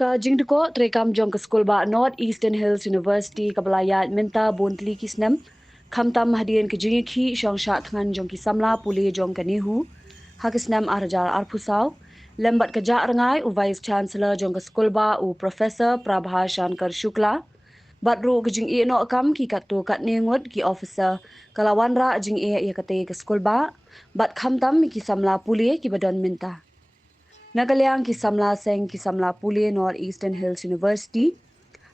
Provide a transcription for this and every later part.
Ka jingduko trekam jong ke skul ba North Eastern Hills University kabalayat minta bontli kisnam khamtam hadian ke jingi khi shongsha thangan jong ki samla puli jong ke nihu hakisnam arjal arpusau lembat ke ja rangai u vice chancellor jong ke skul ba u professor Prabha Shankar Shukla batru ke jing e no kam ki katu kat ningut ki officer kalawan ra jing e kate ke skul ba bat khamtam ki samla puli ki badon minta Nagaliang Kisamla Seng Kisamla Puli North Eastern Hills University.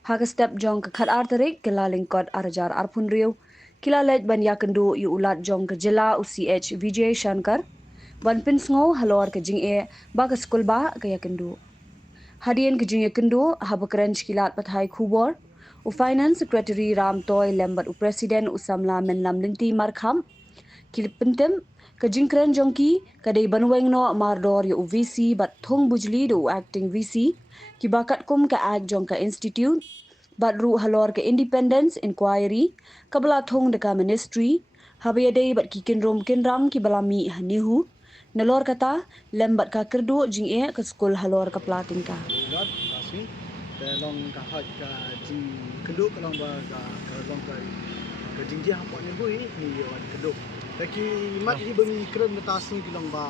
Haga step jong ke khat arterik kila lingkot arjar arpunriu. Kila lej ban yakendu yu ulat jong ke jela UCH Vijay Shankar. Ban pinsngo halor ke jing e baga skul ba ke yakendu. Hadian ke jing yakendu haba kerench kilat pathai kubor. U Finance Secretary Ram Toy lembat u Presiden Usamla Menlam Linti Markham Kilipentem kajingkren jongki kadai banweng no mardor yo VC bat thong bujli do acting VC ki bakat kum ka ag jong ka institute bat ru halor ke independence inquiry kabla thong de ka ministry habaya dei bat ki kinrom kinram ki balami hanihu nalor kata lembat ka kerdu jing e ke skul halor ka plating ka Ulat kasih long kahaj ka jing keduk long ba ka long ka jing dia apa ni bui ni wan keduk. Tapi mat hi bagi keren tas ni long ba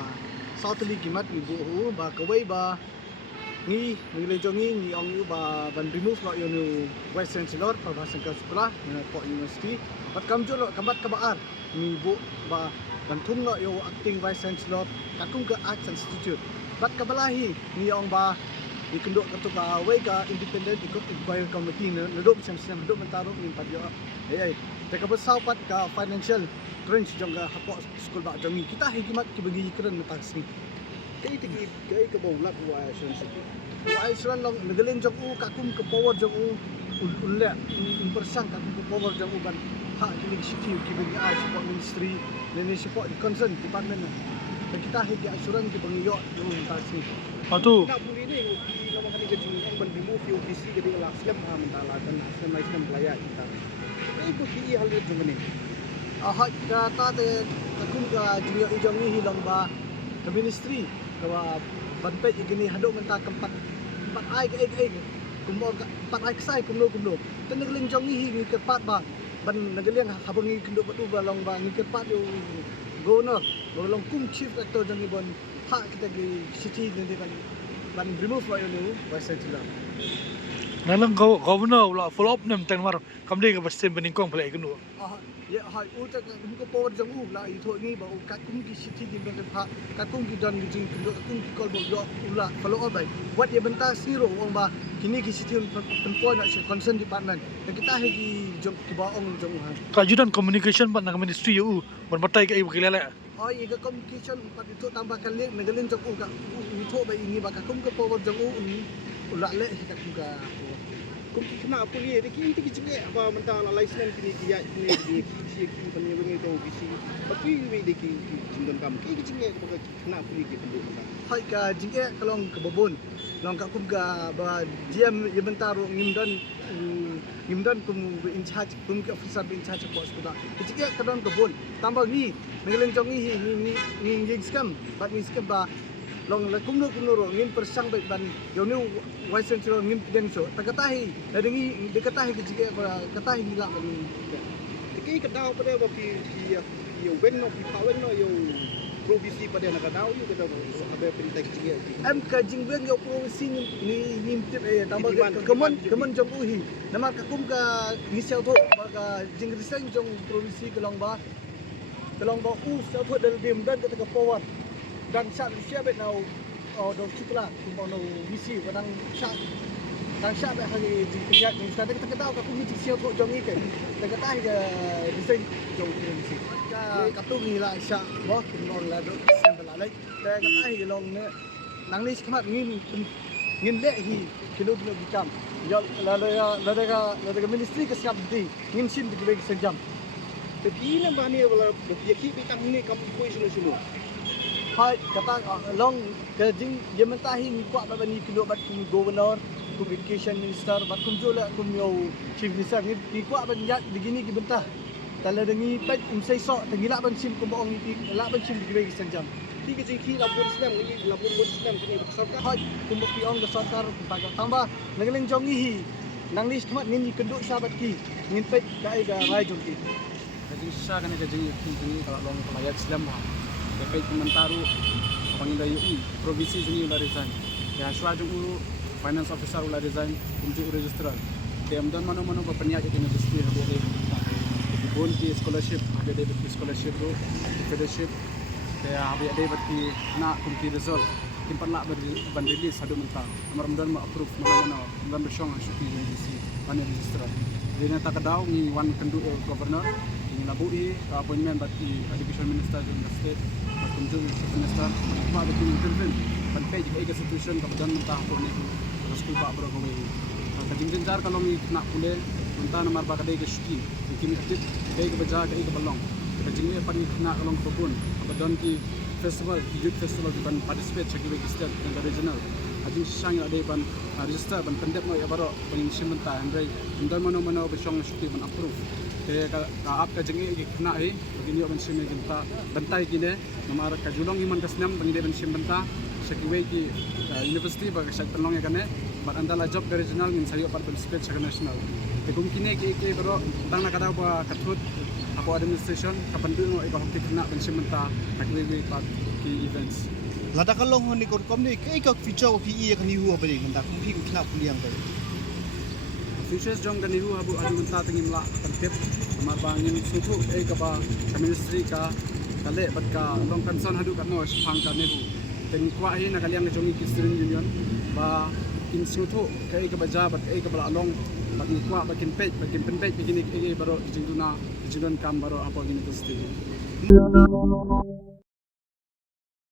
sautli kimat ni bu hu ba kawai ba ni le jong ni ong ni ba ban remove lo yo ni vice chancellor Prabha Shankar Shukla ko university bat kam jo lo kambat ka baar ni bu ba ban thum lo yo acting vice chancellor katung ke arts institute bat ka balahi ni ong ba di kenduk ketuk awai ka independent ikut inquiry committee neduk sem neduk mentaruk ni pat yo ai teka besau pat ka financial crunch jong ka hapok skul ba jong kita hikmat ki bagi keren metas ni kai tiki kai ka bawlat wa sensitive wa isran long negelin jong u kakum ke power jong u ulle impersang kakum ke power jong u ban ha kini sitiu ki bagi a support ministry nene support di concern department kita hiki asuran ki bagi yo metas ni Patu. nak buli ni nama kali ke jing ban remove yo visi ke ding last lap ha mentala kan asam mai sem pelaya kita ikut ki hal jong ni ah kata te kakum ka jio jong ni hilang ba ke ministry ke ban pe igini hadok menta keempat empat ai ke ai kumbo empat ai sai kumlo tenegeling jong ni hi ke pat ba ban negeling habangi kenduk batu balong ba ni ke pat yo governor bolong kum chief actor jong ni bon ha kita di city ni ban remove wa yo ni vice chancellor Nalang governor ula follow up nem tengwar kamde ka basem beningkong pala ikunu. Ya hai uta ko power jong u la i tho ni ba ka kum ki city di ben ha ka kum ki don jing ko kum ki kol bo yo ula follow up bai what ye benta zero ong ba kini ki city pen point na concern department kita he ki jong ki ba ong jong ha Kajudan communication ban nang ministry yu ban batai ka ibu kilala. oh ye ka communication pat itu tambah kan lek negelin jong u ka u tho ba ini ba ka kum ko power jong u ula le ka kum ka kum ki kena puli ni ki inti ki jenge apa mentang la license kini ki ya ni ki ki pani bengi to bisi tapi we de ki jinggon kam ki jenge ko kena puli ki penduk hai ka jenge kalong ke bobon long ka kum ga ba diam ye bentar ngimdan kum in charge kum ke officer in charge ko skuda ki jenge kadon ke bon tambah ni ngeleng jong ni yeng skam bat ni skam ba long la kumno ro ngin persang baik ban yo ni vice chancellor ngin pideng so takatahi ladengi dekatahi ke jige katahi ni la ban tiki kadau pada ba pi yo ben no pi pawen no yo provisi pada nak kadau yo kadau ada perintah jige am ka jingben yo provisi ni tip tambah kemen jong uhi nama ka kum ka nisau tho ba ka jingrisang jong provisi kelong ba u sa tho dal dim dan ka power dan saat siap now do chukla kumau no misi padang siap hari tingkat ni tadi kita tahu aku misi siap kok jong ikan kita kata dia desain jong misi katu ni lah siap boh kumau la do sembel alai kita kata dia long ne nang ni sekemat ngin le hi kilo bikam ya la ministry ke siap di ngin sim di bagi sejam tapi ni bani wala dia ki bitang ni kamu koi sulu hai kata long ke jing ye mentahi ni kuat ba ni kilo bat kum governor kum education minister bat kum jola kum yo chief minister ni kuat ban ya begini ki bentah tala dengi pet umsai so tengila ban sim ko boong iti la ban sim digre gisan jam ti ke jiki labur islam ni labur islam kini sarkar haj kumbo piong da sarkar taga tamba nagaling jongi hi nang lis kmat nin kenduk sabat ki ngin pet dai ga rai jongi Jadi susah kan jadi kalau long pelayat Islam bah. Dekat Kementerian panggil UI provinsi sini ulah resign. Ya Aswa jung finance officer ulah resign unjuk registrar. Dem dan mana-mana ko peniak jadi universiti ada di bon ki scholarship ada di scholarship tu fellowship. Ya habis ada berarti nak kunci result. Timpan nak ban release satu mentah. Mudah-mudahan mau approve mana-mana dan bersong syukur universiti panel registrar. Jadi tak kedau ni wan kendu governor labui appointment bagi education minister di state kunjung minister apa betul intervene pantai jika institution kemudian mentah pun itu school pak beragam kajing jenjar kalau nak pulih mentah nomor bakadai ke ski bikin aktif ke baca ke belong kajing ni pani nak kalau kebun kemudian ki festival youth festival bukan participate sebagai state dan regional Ajin sang ada ban register ban pendep no ya baro pengisi mentah andai dan mana-mana bersong syukur ban approve ka ap ka jengi kena begini ban sim genta bentai kini nomor ka julong iman kasnam bangide ban sim benta sekiwei ki university ba ka pelong ya kane ban andala job regional min sayo par participate secara national te kum kini ki baro tang na kada ba katut apa administration ka bandu no ka hokti kena ban sim benta ka kiwei part ki events lada kalong honi korkom ni ke ka feature PE kan hiu apa ni ngenda kumpi kena kuliang bai features jong kan hiu abu adu mentah tengim la tertib amar bangin suku ka ba ministry ka kale bat ka long concern hadu kan no phang ka nebu teng kwa hi na kaliang jongi ki student union ba in sutu ka ba jabat ka ba long bat ni kwa ba kin page begini baro jinduna jindon kam baro apa university